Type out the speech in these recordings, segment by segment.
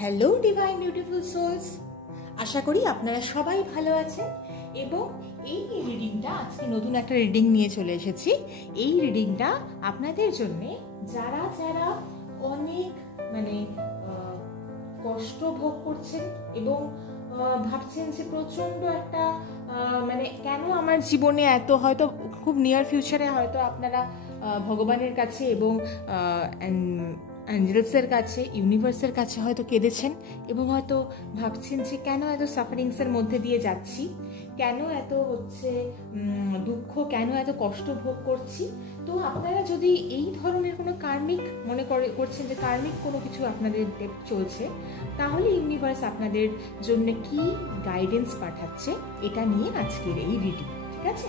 Hello divine beautiful sols, আশা করি আপনারা সবাই ভালো আছেন এবং এই রিডিংটা আজকে নতুন একটা রিডিং নিয়ে চলে এসেছি। এই রিডিংটা আপনাদের জন্য যারা যারা অনেক কষ্ট ভোগ করছেন এবং ভাবছেন যে প্রচণ্ড একটা কেন আমার জীবনে এত, হয়তো খুব নিয়ার ফিউচারে হয়তো আপনারা ভগবানের কাছে এবং অ্যাঞ্জেলসের কাছে, ইউনিভার্সের কাছে হয়তো কেঁদেছেন এবং হয়তো ভাবছেন যে কেন এত সাফারিংসের মধ্যে দিয়ে যাচ্ছি, কেন এত হচ্ছে দুঃখ, কেন এত কষ্ট ভোগ করছি। তো আপনারা যদি এই ধরনের কোনো কার্মিক করছেন যে কার্মিক কোনো কিছু আপনাদের চলছে, তাহলে ইউনিভার্স আপনাদের জন্য কি গাইডেন্স পাঠাচ্ছে এটা নিয়ে আজকের এই রিডিং, ঠিক আছে?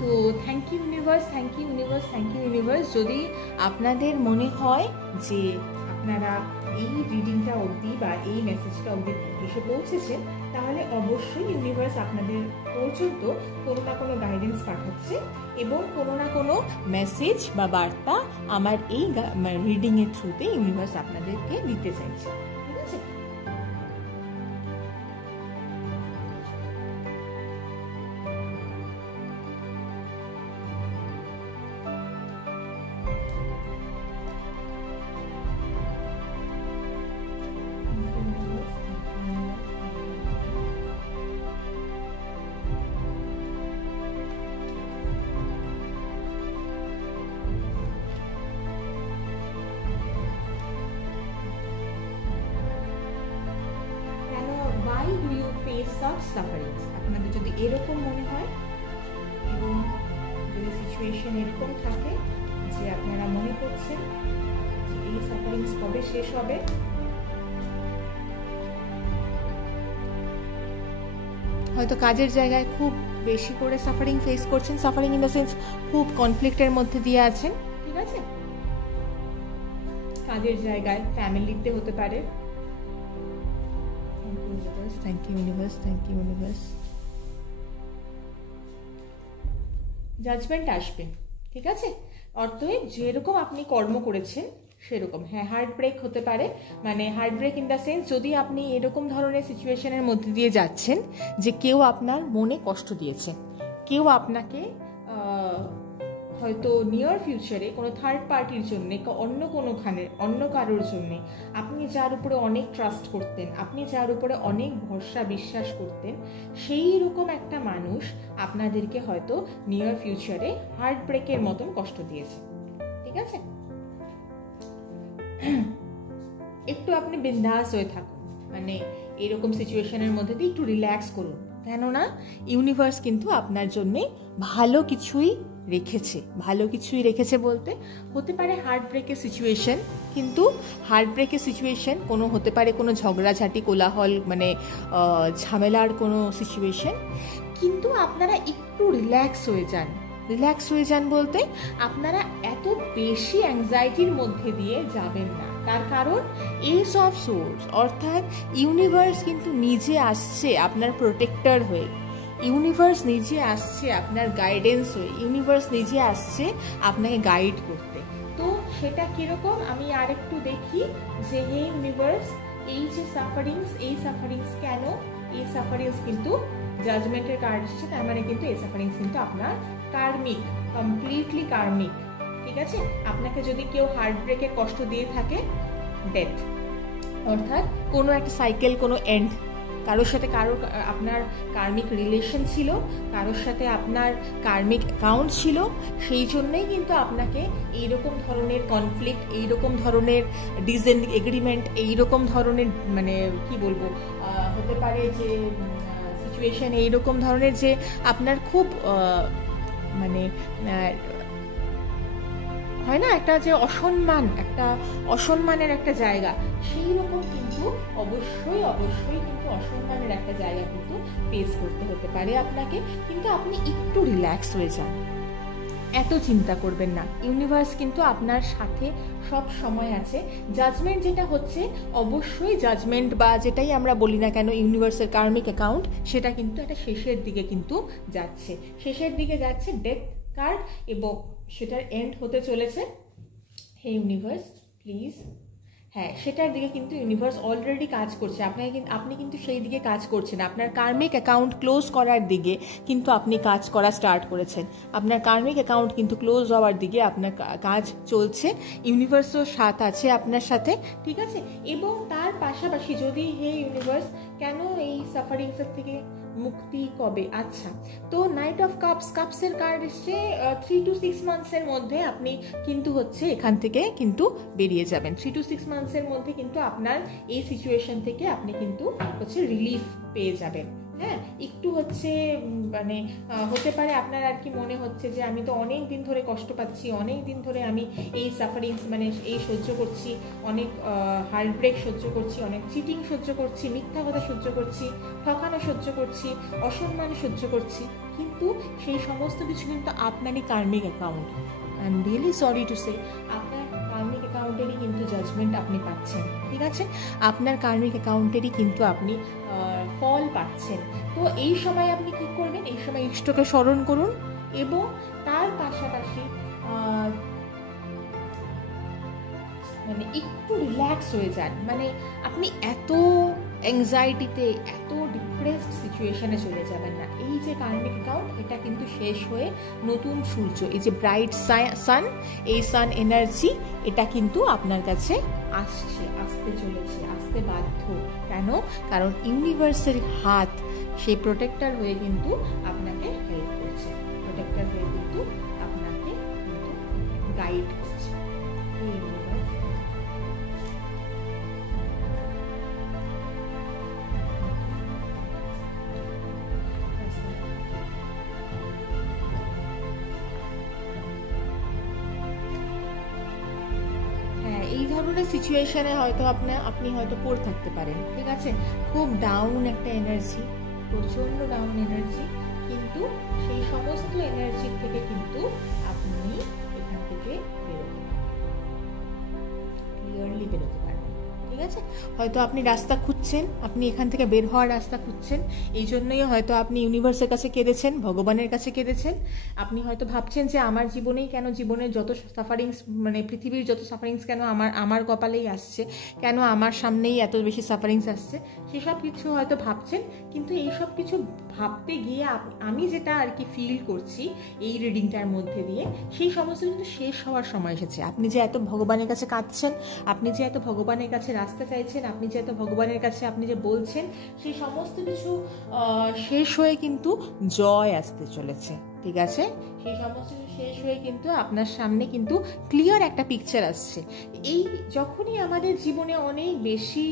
তো thank you universe, thank you universe, thank you universe. যদি আপনাদের মনে হয় যে আপনারা এই রিডিংটা অবধি বা এই মেসেজটা অবধি এসে পৌঁছেছেন, তাহলে অবশ্যই ইউনিভার্স আপনাদের পর্যন্ত কোনো না কোনো গাইডেন্স পাঠাচ্ছে এবং কোনো না কোনো মেসেজ বা বার্তা আমার এই রিডিংয়ের থ্রুতে ইউনিভার্স আপনাদেরকে দিতে চাইছে, ঠিক আছে? Why do you face such sufferings? আপনাদের যদি এরকম মনে হয় এবং যদি সিচুয়েশন এরকম থাকে যে আপনারা মনে করছেন যে এই সাফারিংস কবে শেষ হবে, হয়তো কাজের জায়গায় খুব বেশি করে সাফারিং ফেস করছেন, সাফারিং ইন দ্য সেন্স খুব কনফ্লিক্টের মধ্যে দিয়ে আছেন, ঠিক আছে? কাজের জায়গায়, ফ্যামিলিতে হতে পারে। Thank you universe, thank you universe. Judgement আসবে, ঠিক আছে? অর্থাৎ যেরকম আপনি কর্ম করেছেন সেরকম, হ্যাঁ, হার্ট ব্রেক হতে পারে, heartbreak in the sense যদি আপনি এরকম ধরনের সিচুয়েশনের মধ্যে দিয়ে যাচ্ছেন যে কেউ আপনার মনে কষ্ট দিয়েছে, কেউ আপনাকে হয়তো নিয়ার ফিউচারে কোনো থার্ড পার্টির জন্যে, অন্য কারোর জন্যে, আপনি যার উপরে অনেক ট্রাস্ট করতেন, আপনি যার উপরে অনেক ভরসা বিশ্বাস করতেন, সেই রকম একটা মানুষ আপনাদেরকে হয়তো নিয়ার ফিউচারে হার্ট ব্রেকের মতন কষ্ট দিয়েছে, ঠিক আছে? একটু আপনি বিন্দাস হয়ে থাকুন, এরকম সিচুয়েশনের মধ্যে দিয়ে একটু রিল্যাক্স করুন, কেননা ইউনিভার্স কিন্তু আপনার জন্যে ভালো কিছুই রেখেছে বলতে হতে পারে হার্ট ব্রেকের সিচুয়েশন, কিন্তু হার্ট ব্রেকের সিচুয়েশন কোনো হতে পারে কোনো ঝগড়াঝাটি, কোলাহল, ঝামেলার কোনো সিচুয়েশন, কিন্তু আপনারা একটু রিল্যাক্স হয়ে যান বলতে আপনারা এত বেশি অ্যাংজাইটির মধ্যে দিয়ে যাবেন না। তার কারণ এস অফ সোর্স, অর্থাৎ ইউনিভার্স কিন্তু নিজে আসছে আপনার প্রোটেক্টর হয়ে, ইউনিভার্স নিজে আসছে আপনার গাইডেন্স হয়ে, ইউনিভার্স নিজে আসছে আপনাকে গাইড করতে। তো সেটা কিরকম আমি আরেকটু দেখি যে হে ইউনিভার্স, এই যে সাফারিংস কেন? এই সাফারিংস কিন্তু জাজমেন্টের কার্ড এসেছে, তার কিন্তু এই সাফারিংস কিন্তু আপনার কার্মিক, কমপ্লিটলি কার্মিক, ঠিক আছে? আপনাকে যদি কেউ হার্ট ব্রেকের কষ্ট দিয়ে থাকে, ডেথ, অর্থাৎ কোনো একটা সাইকেল, কোনো এন্ড, কারোর সাথে আপনার কার্মিক রিলেশন ছিল, কারোর সাথে আপনার কার্মিক অ্যাকাউন্ট ছিল, সেই জন্যই কিন্তু আপনাকে এইরকম ধরনের কনফ্লিক্ট, এইরকম ধরনের ডিসএগ্রিমেন্ট, এইরকম ধরনের কি বলবো, হতে পারে যে সিচুয়েশন, এইরকম ধরনের যে আপনার খুব হয় না একটা যে অসম্মানের একটা জায়গা, সেই রকম কিন্তু অবশ্যই কিন্তু অসম্মানের একটা জায়গা কিন্তু ফেস করতে হতে পারে আপনাকে, কিন্তু আপনি একটু রিল্যাক্স হয়ে যান, এত চিন্তা করবেন না, ইউনিভার্স কিন্তু আপনার সাথে সব সময় আছে। জাজমেন্ট যেটা হচ্ছে, অবশ্যই জাজমেন্ট বা যেটাই আমরা বলি না কেন ইউনিভার্সের কার্মিক অ্যাকাউন্ট, সেটা কিন্তু একটা শেষের দিকে যাচ্ছে, ডেথ কার্ড, এবং সেটার এন্ড হতে চলেছে। হে ইউনিভার্স, প্লিজ হ্যাঁ, সেটার দিকে কিন্তু ইউনিভার্স অলরেডি কাজ করছে। আপনি কিন্তু সেই দিকে কাজ করছেন। আপনার কার্মিক অ্যাকাউন্ট ক্লোজ করার দিকে কিন্তু আপনি কাজ করা স্টার্ট করেছেন। আপনার কার্মিক অ্যাকাউন্ট কিন্তু ক্লোজ হওয়ার দিকে আপনার কাজ চলছে। ইউনিভার্সও সাথ আছে আপনার সাথে, ঠিক আছে। এবং তার পাশাপাশি যদি হে ইউনিভার্স, কেন এই সাফারিংসের থেকে মুক্তি কবে? আচ্ছা, তো নাইট অফ কাপসের কার্ড এসছে 3 to 6 মান্থসের মধ্যে আপনি কিন্তু হচ্ছে এখান থেকে কিন্তু বেরিয়ে যাবেন। 3 to 6 মান্থসের মধ্যে কিন্তু আপনার এই সিচুয়েশন থেকে আপনি কিন্তু হচ্ছে রিলিফ পেয়ে যাবেন। হ্যাঁ, একটু হচ্ছে মানে হতে পারে আপনার আর কি মনে হচ্ছে যে আমি তো অনেক দিন ধরে কষ্ট পাচ্ছি, অনেক দিন ধরে আমি এই সাফারিংস মানে এই সহ্য করছি, অনেক হার্ট ব্রেক সহ্য করছি, অনেক চিটিং সহ্য করছি, মিথ্যা কথা সহ্য করছি, ঠকানো সহ্য করছি, অসম্মান সহ্য করছি, কিন্তু সেই সমস্ত কিছু কিন্তু আপনারই কার্মিক account. I am really sorry to say, আপনার কার্মিক অ্যাকাউন্টেরই কিন্তু জাজমেন্ট আপনি পাচ্ছেন, ঠিক আছে। আপনার কার্মিক অ্যাকাউন্টেরই কিন্তু আপনি ফল পাচ্ছেন। তো এই সময় আপনি কি করবেন? এই সময় ইষ্টকে স্মরণ করুন এবং তার পাশাপাশি মানে একটু রিল্যাক্স হয়ে যান। মানে আপনি এত অ্যাংজাইটিতে, এত ডিপ্রেসড সিচুয়েশনে চলে যাবেন না। এই যে কার্মিক অ্যাকাউন্ট, এটা কিন্তু শেষ হয়ে নতুন সূর্য, এই যে ব্রাইট সান, এই সান এনার্জি, এটা কিন্তু আপনার কাছে আসতে চলেছে, আসতে বাধ্য। কেন? কারণ ইউনিভার্সের হাত সেই প্রোটেক্টর হয়ে কিন্তু আপনাকে হেল্প করছে, প্রোটেক্টর হয়ে কিন্তু আপনাকে গাইড করছে। এই ধরনের সিচুয়েশনে হয়তো আপনি হয়তো পড়ে থাকতে পারেন, ঠিক আছে। খুব ডাউন একটা এনার্জি, প্রচন্ড ডাউন এনার্জি, কিন্তু সেই সমস্ত এনার্জি থেকে কিন্তু আপনি এখান থেকে ক্লিয়ারলি বেরোতে পারবেন, ঠিক আছে। হয়তো আপনি রাস্তা খুঁজছেন, আপনি এখান থেকে বের হওয়ার রাস্তা খুঁজছেন, এই জন্যই হয়তো আপনি ইউনিভার্সের কাছে কেঁদেছেন, ভগবানের কাছে কেঁদেছেন। আপনি হয়তো ভাবছেন যে আমার জীবনেই কেন, জীবনের যত সাফারিংস মানে পৃথিবীর যত সাফারিংস কেন আমার কপালেই আসছে, কেন আমার সামনেই এত বেশি সাফারিংস আসছে, সেসব কিছু হয়তো ভাবছেন। কিন্তু এইসব কিছু ভাবতে গিয়ে আমি যেটা আর কি ফিল করছি এই রিডিংটার মধ্যে দিয়ে, সেই সমস্ত কিন্তু শেষ হওয়ার সময় এসেছে। আপনি যে এত ভগবানের কাছে কাঁদছেন, আপনি যে এত ভগবানের কাছে রাস্তা চাইছেন, আপনি যে এত ভগবানের কাছে আপনি যে বলছেন, সেই সমস্ত কিছু শেষ হয়ে কিন্তু জয় আসতে চলেছে, ঠিক আছে। সেই সমস্ত কিছু শেষ হয়ে কিন্তু আপনার সামনে কিন্তু ক্লিয়ার একটা পিকচার আসছে। এই যখনই আমাদের জীবনে অনেক বেশি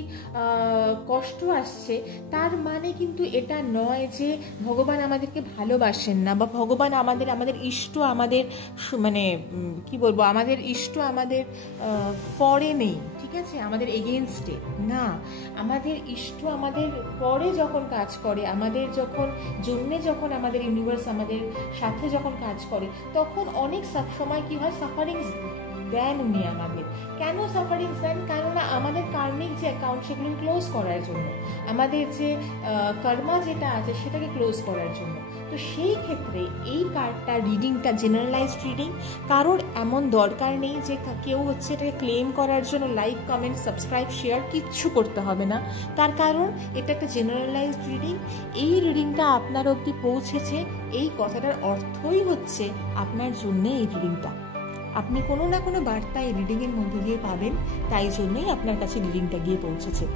কষ্ট আসছে, তার মানে কিন্তু এটা নয় যে ভগবান আমাদেরকে ভালোবাসেন না, বা ভগবান আমাদের ইষ্ট আমাদের মানে কি বলবো, আমাদের ইষ্ট আমাদের ফরে নেই, ঠিক আছে, আমাদের এগেনস্টে না। আমাদের ইষ্ট আমাদের পরে যখন কাজ করে, আমাদের যখন আমাদের ইউনিভার্স আমাদের সাথে যখন কাজ করে, তখন অনেক সময় কি হয়, সাফারিংস দেন উনি আমাদের। কেন সাফারিংস দেন? কেননা আমাদের কার্মিক যে অ্যাকাউন্ট, সেগুলো ক্লোজ করার জন্য, আমাদের যে কর্মা যেটা আছে সেটাকে ক্লোজ করার জন্য। তো সেই ক্ষেত্রে এই কার্ডটা, রিডিংটা জেনারেলাইজড রিডিং, কারোর এমন দরকার নেই যে কেউ হচ্ছে এটাকে ক্লেম করার জন্য লাইক, কমেন্ট, সাবস্ক্রাইব, শেয়ার কিচ্ছু করতে হবে না। তার কারণ এটা একটা জেনারেলাইজড রিডিং। এই রিডিংটা আপনার অবধি পৌঁছেছে, এই কথাটার অর্থই হচ্ছে আপনার জন্য এই রিডিংটা। আপনি কোনো না কোনো বার্তা এই রিডিংয়ের মধ্যে দিয়ে পাবেন, তাই জন্যই আপনার কাছে রিডিংটা গিয়ে পৌঁছেছে।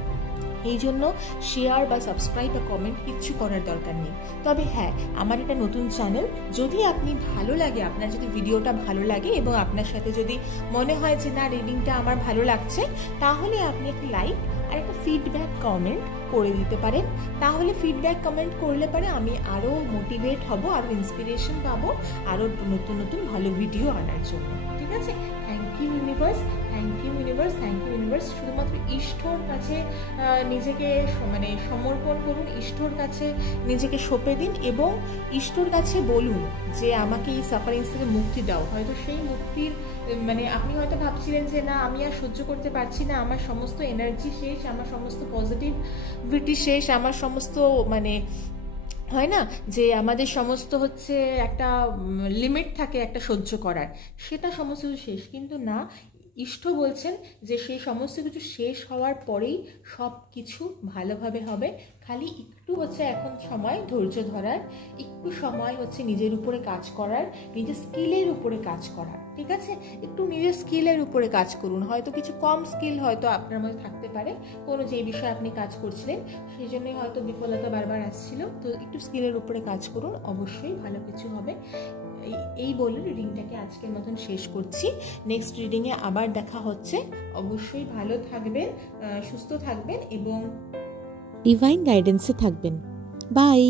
এই জন্য শেয়ার বা সাবস্ক্রাইব বা কমেন্ট কিচ্ছু করার দরকার নেই। তবে হ্যাঁ, আমার এটা নতুন চ্যানেল, যদি আপনি ভালো লাগে, আপনার যদি ভিডিওটা ভালো লাগে এবং আপনার সাথে যদি মনে হয় যে না রিডিংটা আমার ভালো লাগছে, তাহলে আপনি একটা লাইক আর একটা ফিডব্যাক কমেন্ট করে দিতে পারেন। তাহলে ফিডব্যাক কমেন্ট করলে পরে আমি আরও মোটিভেট হব, আরও ইন্সপিরেশন পাবো, আরও নতুন নতুন ভালো ভিডিও আনার জন্য, ঠিক আছে। Thank you universe, thank you universe, thank you universe. শুধুমাত্র ইষ্টর কাছে নিজেকে মানে সমর্পণ করুন, ইষ্টর কাছে নিজেকে সঁপে দিন এবং ইষ্টর কাছে বলুন যে আমাকে এই সাফারিংস থেকে মুক্তি দাও। হয়তো সেই মুক্তির মানে আপনি হয়তো ভাবছিলেন যে না আমি আর সহ্য করতে পারছি না, আমার সমস্ত এনার্জি শেষ, আমার সমস্ত পজিটিভিটি শেষ, আমার সমস্ত মানে হয় না যে আমাদের সমস্ত হচ্ছে একটা লিমিট থাকে একটা সহ্য করার, সেটা সমস্ত শেষ। কিন্তু না, ইষ্ট বলছেন যে সেই সমস্ত কিছু শেষ হওয়ার পরেই সব কিছু ভালোভাবে হবে। খালি একটু হচ্ছে এখন সময় ধৈর্য ধরার, একটু সময় হচ্ছে নিজের উপরে কাজ করার, নিজের স্কিলের উপরে কাজ করার, ঠিক আছে? একটু নিজের স্কিলের উপরে কাজ করুন। হয়তো কিছু কম স্কিল হয়তো আপনার মধ্যে থাকতে পারে, কোনো যে বিষয়ে আপনি কাজ করছিলেন সেই জন্যই হয়তো বিফলতা বারবার আসছিল। তো একটু স্কিলের উপরে কাজ করুন, অবশ্যই ভালো কিছু হবে। এই বলে রিডিংটাকে আজকের মতন শেষ করছি। নেক্সট রিডিংয়ে আবার দেখা হচ্ছে। অবশ্যই ভালো থাকবেন, সুস্থ থাকবেন এবং ডিভাইন গাইডেন্সে থাকবেন। বাই।